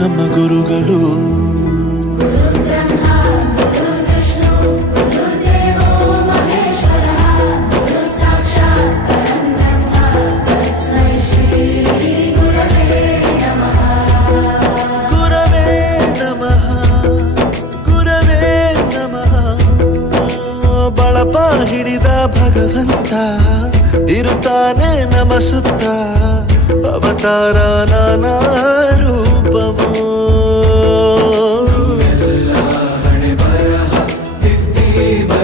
ನಮ್ಮ ಗುರುಗಳು. ಹಿಡಿದ ಭಗವಂತ ಇರುತ್ತಾನೆ ನಮ ಸುತ್ತ ಅವತಾರ ನಾನಾ give